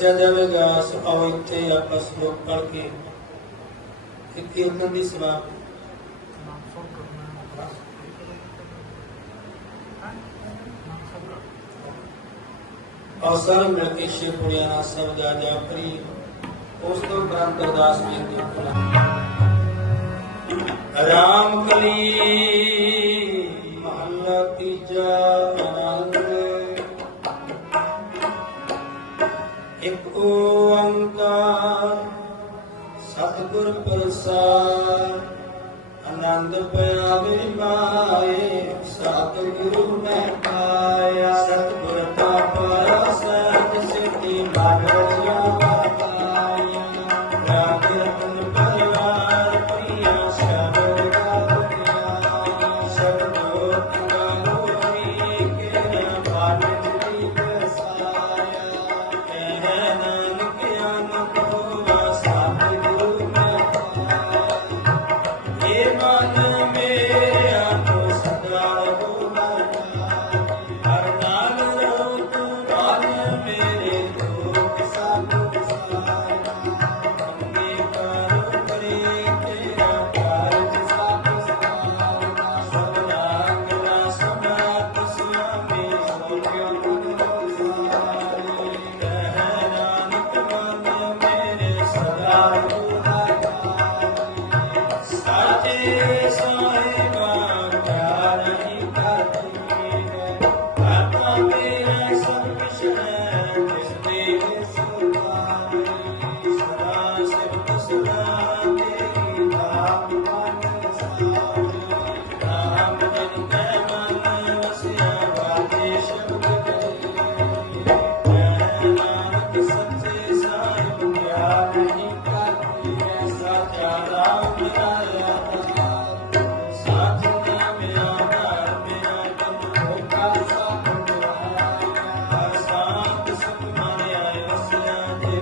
ਦੱਸਿਆ ਜਾਵੇਗਾ ਸੋ ਇੱਥੇ ਆਪਾਂ ਸ਼ਲੋਕ ਪੜ੍ਹ ਕੇ ਇੱਥੇ ਉਹਨਾਂ ਦੀ ਸਮਾਪਤੀ ਅਵਸਰ ਮਿਲ ਕੇ ਸ਼ਿਵ ਪੁਰਿਆਣਾ ਸਭ ਜਾ ਜਾ ਪ੍ਰੀ। ਉਸ ਤੋਂ ਬ੍ਰਹਮ ਅਰਦਾਸ ਵੀ ਦੇ ਕਲੀ ਰਸਾ ਆਨੰਦ ਪਿਆਰੇ ਮਾਏ ਸਤਿਗੁਰੂ মন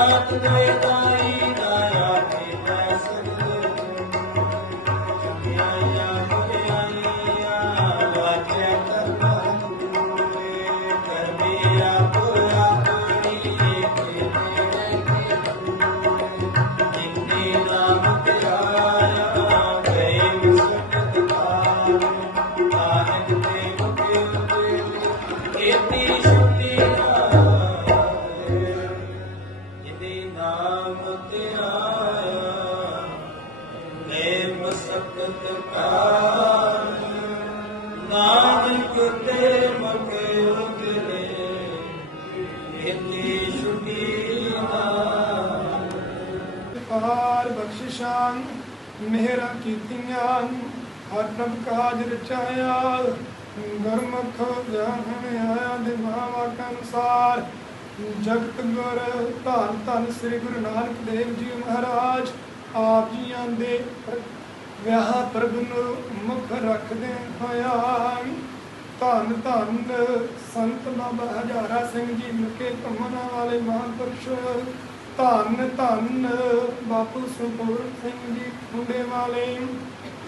नाथ दे ताई ਪਾਰ ਬਖਸ਼ਿਸ਼ਾਂ, ਮਿਹਰਾਂ ਕੀਤੀਆਂ, ਹਰ ਪ੍ਰਭ ਕਾਜ ਰਚਾਇਆ, ਗੁਰਮੁਖ ਜਾਣ ਆਇਆ ਦਿਵਾਵਾ ਅਨੁਸਾਰ, ਜਗਤ ਗੁਰ ਧੰਨ ਧੰਨ ਸ੍ਰੀ ਗੁਰੂ ਨਾਨਕ ਦੇਵ ਜੀ ਮਹਾਰਾਜ, ਆਪ ਜੀਆਂ ਦੇ ਵਿਆਹ ਪ੍ਰਭ ਨੂੰ ਮੁਖ ਰੱਖਦੇ ਹੋਇਆ ਧੰਨ ਧੰਨ ਸੰਤ ਬਾਬਾ ਹਜ਼ਾਰਾ ਸਿੰਘ ਜੀ ਮਿੱਕੇ ਧੰਮਨਾ ਵਾਲੇ ਮਹਾਂਪੁਰਸ਼ ਧੰਨ ਧੰਨ ਬਾਪੂ ਸੁਪੂਰਨ ਸਿੰਘ ਜੀ ਮੁੰਡੇ ਵਾਲੇ।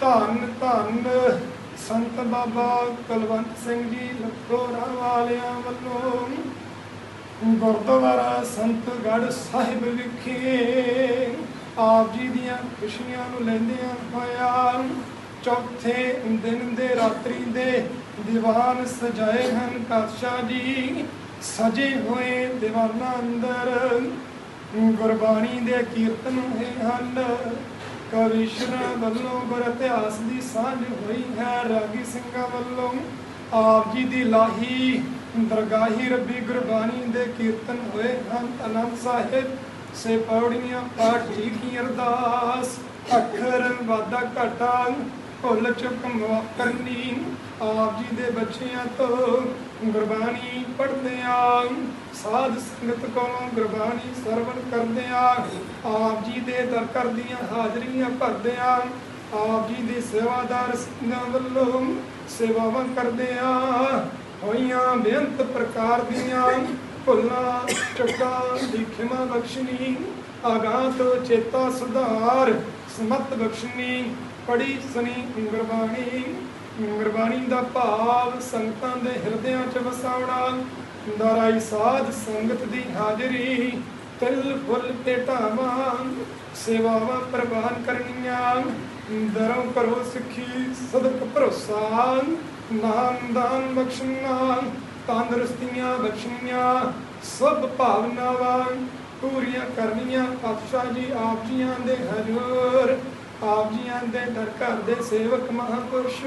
ਧੰਨ ਧੰਨ ਸੰਤ ਬਾਬਾ ਕਲਵੰਤ ਸਿੰਘ ਜੀ ਲਖੋਰਾ ਵਾਲਿਆਂ ਵੱਲੋਂ। ਗੁਰਦੁਆਰਾ ਸੰਤਗੜ ਸਾਹਿਬ ਵਿਖੇ ਆਪ ਜੀ ਦੀਆਂ ਖੁਸ਼ੀਆਂ ਨੂੰ ਲੈਂਦੇ ਹੋਇਆ ਚੌਥੇ ਦਿਨ ਦੇ ਰਾਤਰੀ ਦੇ ਦੀਵਾਨ ਸਜਾਏ ਹਨ ਪਾਤਸ਼ਾਹ ਜੀ। ਸਜੇ ਹੋਏ ਦੀਵਾਨਾਂ ਅੰਦਰ ਗੁਰਬਾਣੀ ਦੇ ਕੀਰਤਨ ਹੋਏ ਹਨ। ਕਵੀਸ਼ਰਾਂ ਵੱਲੋਂ ਗੁਰ ਇਤਿਹਾਸ ਦੀ ਸਾਂਝ ਹੋਈ ਹੈ। ਰਾਗੀ ਸਿੰਘਾਂ ਵੱਲੋਂ ਆਪ ਜੀ ਦੀ ਲਾਹੀ ਦਰਗਾਹੀ ਰੱਬੀ ਗੁਰਬਾਣੀ ਦੇ ਕੀਰਤਨ ਹੋਏ ਹਨ। ਅਨੰਦ ਸਾਹਿਬ ਸੇ ਪੌੜੀਆਂ ਪਾਠ ਜੀ ਕੀ ਅਰਦਾਸ। ਅੱਖਰ ਵਾਦਾ ਘਟਾ ਭੁੱਲ ਚੁੱਕ ਮਾਫ ਕਰਨੀ, ਆਪ ਜੀ ਦੇ ਬੱਚਿਆਂ ਤੋਂ ਗੁਰਬਾਣੀ ਪੜ੍ਹਦੇ ਆ ਸਾਧ ਸੰਗਤ ਕੋਲੋਂ ਗੁਰਬਾਣੀ ਸਰਵਣ ਕਰਦੇ ਆ ਆਪ ਜੀ ਦੇ ਦਰ ਕਰਦੀਆਂ ਹਾਜ਼ਰੀਆਂ ਭਰਦੇ ਆ ਆਪ ਜੀ ਦੇ ਸੇਵਾਦਾਰ ਸਿੰਘਾਂ ਵੱਲੋਂ ਸੇਵਾਵਾਂ ਕਰਦੇ ਆ ਹੋਈਆਂ ਬੇਅੰਤ ਪ੍ਰਕਾਰ ਦੀਆਂ ਭੁੱਲਾਂ, ਚੁੱਕਾਂ ਦੀ ਖਿਮਾ ਬਖਸ਼ਣੀ ਆਗਾਹ ਤੋਂ ਚੇਤਾ ਸੁਧਾਰ। ਸਮਤ ਬਖਸ਼ਨੀ, ਪੜੀ ਸੁਣੀ ਗੁਰਬਾਣੀ ਗੁਰਬਾਣੀ ਦਾ ਭਾਵ ਸੰਗਤਾਂ ਦੇ ਹਿਰਦਿਆਂ 'ਚ ਵਸਾਉਣਾ। ਦਰਾਈ ਸਾਧ ਸੰਗਤ ਦੀ ਹਾਜ਼ਰੀ। ਤਿਲ ਫੁੱਲ ਤੇ ਢਾਵਾਂ ਸੇਵਾਵਾਂ ਪ੍ਰਵਾਨ ਕਰਨੀਆਂ। ਦਰੋਂ ਕਰੋ ਸਿੱਖੀ, ਸਦਕ ਭਰੋਸਾ। ਨਾਮ ਦਾਨ ਬਖਸ਼ਣਾ ਤੰਦਰੁਸਤੀਆਂ ਬਖਸ਼ਣੀਆਂ ਸਭ ਭਾਵਨਾਵਾਂ ਪੂਰੀਆਂ ਕਰਨੀਆਂ ਪਾਤਸ਼ਾਹ ਜੀ, ਆਪ ਜੀਆਂ ਦੇ ਹਜ਼ੂਰ। ਆਪ ਜੀਆਂ ਦੇ ਦਰ ਘਰ ਦੇ ਸੇਵਕ ਮਹਾਪੁਰਸ਼।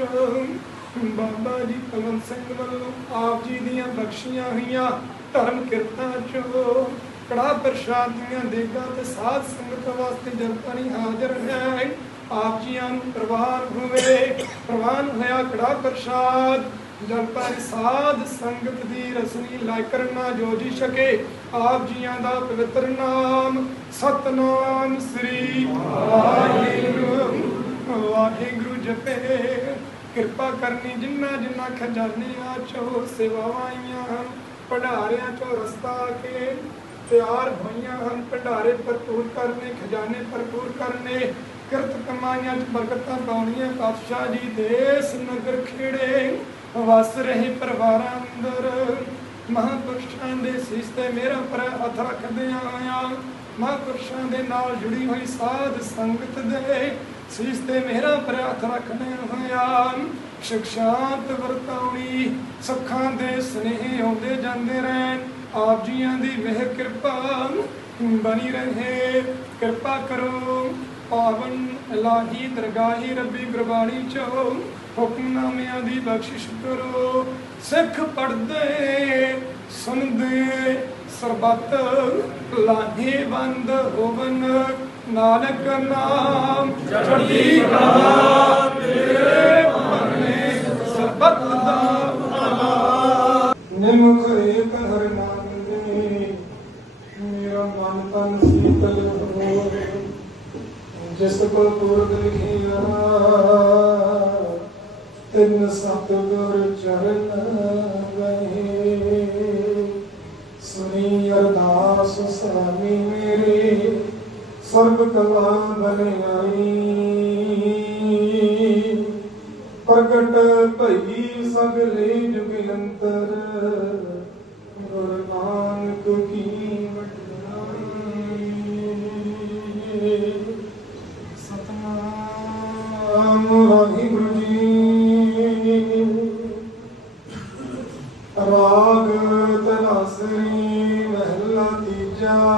ਬਾਬਾ ਜੀ ਕਲਮ ਸਿੰਘ ਵੱਲੋਂ ਆਪ ਜੀ ਦੀਆਂ ਬਖਸ਼ੀਆਂ ਹੋਈਆਂ ਧਰਮ ਕਿਰਤਾਂ ਚੋਂ ਕੜਾ ਪ੍ਰਸ਼ਾਦ ਦੀਆਂ ਦੇਗਾਂ ਤੇ ਸਾਧ ਸੰਗਤ ਵਾਸਤੇ ਜਲ ਹਾਜ਼ਰ ਹੈ। ਆਪ ਜੀਆਂ ਨੂੰ ਪ੍ਰਵਾਨ ਹੋਵੇ, ਪ੍ਰਵਾਨ ਹੋਇਆ ਕੜਾ ਪ੍ਰਸ਼ਾਦ। ਜਲ ਪਾਣੀ ਸਾਧ ਸੰਗਤ ਦੀ ਰਸਨੀ ਲਾਇ ਕਰਨਾ ਜੋ ਜੀ ਸਕੇ ਆਪ ਜੀਆਂ ਦਾ ਪਵਿੱਤਰ ਨਾਮ ਸਤਨਾਮ ਸ੍ਰੀ ਵਾਹਿਗੁਰੂ। ਵਾਹਿਗੁਰੂ ਜਪੇ, ਕਿਰਪਾ ਕਰਨੀ ਜਿੰਨਾ ਜਿੰਨਾ ਖਜ਼ਾਨਿਆਂ ਚੋਂ ਸੇਵਾਵਾਂ ਆਈਆਂ ਹਨ, ਭੰਡਾਰਿਆਂ ਚੋਂ ਰਸਤਾ ਕੇ ਤਿਆਰ ਹੋਈਆਂ ਹਨ, ਭੰਡਾਰੇ ਭਰਪੂਰ ਕਰਨੇ, ਖਜ਼ਾਨੇ ਭਰਪੂਰ ਕਰਨੇ, ਕਿਰਤ ਕਮਾਈਆਂ ਚ ਬਰਕਤਾਂ ਪਾਉਣੀਆਂ, ਪਾਤਸ਼ਾਹ ਜੀ ਦੇਸ ਨਗਰ ਖੇੜੇ। ਵਸ ਰਹੇ ਪਰਿਵਾਰਾਂ ਅੰਦਰ। ਮਹਾਂਪੁਰਸ਼ਾਂ ਦੇ ਸੀਸ ਤੇ ਮੇਰਾ ਪਰ ਹੱਥ ਰੱਖਦਿਆਂ ਆਇਆ। ਮਹਾਂਪੁਰਸ਼ਾਂ ਦੇ ਨਾਲ ਜੁੜੀ ਹੋਈ ਸਾਧ ਸੰਗਤ ਦੇ ਸੀਸ ਤੇ ਮੇਰਾ ਪਰ ਹੱਥ ਰੱਖਦੇ ਹੋਇਆ ਸਿਕਸ਼ਾਂਤ ਵਰਤਾਉਣੀ, ਸੱਖਾਂ ਦੇ ਸਨੇਹ ਆਉਂਦੇ ਜਾਂਦੇ ਰਹਿਣ। ਆਪ ਜੀਆਂ ਦੀ ਮਿਹਰ ਕਿਰਪਾ ਬਣੀ ਰਹੇ। ਕਿਰਪਾ ਕਰੋ। ਪਾਵਨ ਇਲਾਹੀ ਦਰਗਾਹੀ ਰੱਬੀ ਗੁਰਬਾਣੀ ਚੋ ਹੁਕਮਨਾਮਿਆਂ ਦੀ ਬਖਸ਼ਿਸ਼ ਕਰੋ। ਸਿੱਖ ਪੜਦੇ ਸੁਣਦੇ, ਸਰਬੱਤ ਲਾਹੇ ਬੰਦ ਹੋਵਨ। ਨਾਨਕ ਨਾਮ ਚੜ੍ਹਦੀ ਕਲਾ ਤੇਰੇ ਭਾਣੇ ਸਰਬੱਤ ਦਾ ਨਿਮਖ ਏਕ ਹਰ ਨਾਮ ਜਿਸ ਕੋ ਪੁਰਖ ਲਿਖਿਆ ਤਿੰਨ ਸਤਿਗੁਰ ਚਰਨ ਗਏ ਸੁਣੀ ਅਰਦਾਸ ਸੁਆਮੀ ਮੇਰੇ ਸਰਬ ਕਲਾ ਬਨ ਆਈ।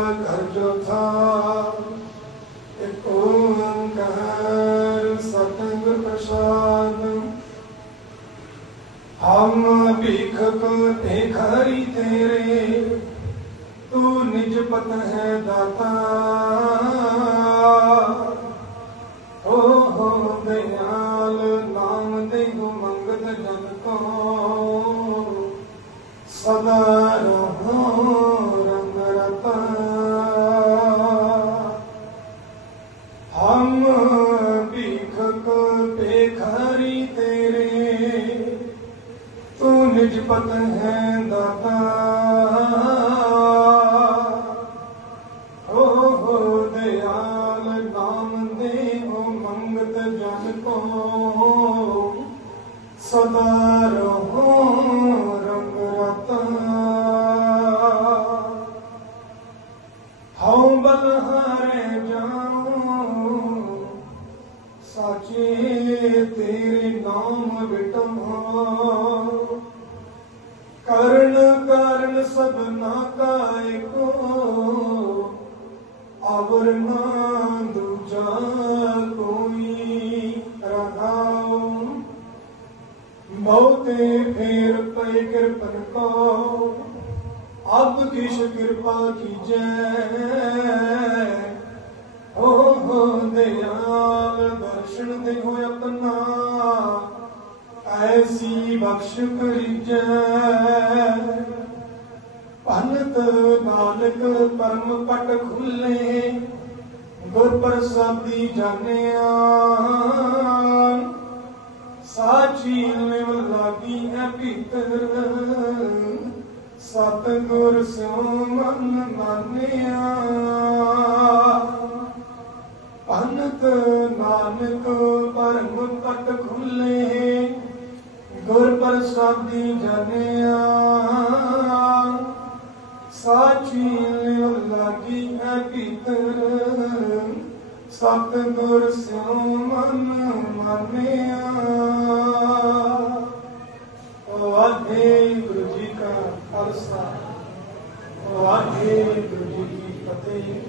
ਘਰ ਚੌਥਾ ਇੱਕ ਓੰਕਾਰ ਸਤਿਗੁਰ ਪ੍ਰਸਾਦ। ਹਮ ਭੀਖਕ ਭੇਖਾਰੀ ਤੇਰੇ। ਤੂੰ ਨਿਜ ਪਤ ਹੈ ਦਾਤਾ। ਹੋ ਹੋ ਦਇਆਲ ਨਾਮ ਦੇ ਗੁ ਮੰਗਤ ਜਨ ਕੋ। ਸਦਾ ਫੇਰ ਪਏ ਕਿਰਪਨ ਕੋ ਅਬ ਕਿਛ ਕਿਰਪਾ ਕੀਜੈ। ਹੋ ਹੋ, ਦਿਆਲ ਦਰਸ਼ਨ ਦੇਹੋ ਆਪਣਾ। ਐਸੀ ਬਖਸ਼ ਕਰੀਜੈ। ਭਨਤ ਨਾਨਕ ਪਰਮ ਪਟ ਖੁੱਲੇ, ਗੁਰ ਪ੍ਰਸਾਦੀ ਜਾਣਿਆ। ਸਾਚੀ ਨਿਵ ਲਾਗੀ ਹੈ ਭੀਤਰ ਸਤ ਗੁਰ ਸਿਉ ਮਨ ਮਾਨਿਆ। ਭਨਤ ਨਾਨਕ ਪਰਮ ਪਟ ਖੁੱਲੇ, ਗੁਰ ਪ੍ਰਸਾਦੀ ਜਾਣਿਆ ਸਾਚੀ ਲਾਗੀ ਹੈ ਭੀਤਰ ਸਤਿਗੁਰ ਸਿਉ ਮਨ ਮੰਨਿਆ। ਵਾਹੇ ਗੁਰੂ ਜੀ ਕਾ ਖਾਲਸਾ ਵਾਹੇ ਗੁਰੂ ਜੀ ਕੀ ਫਤਿਹ।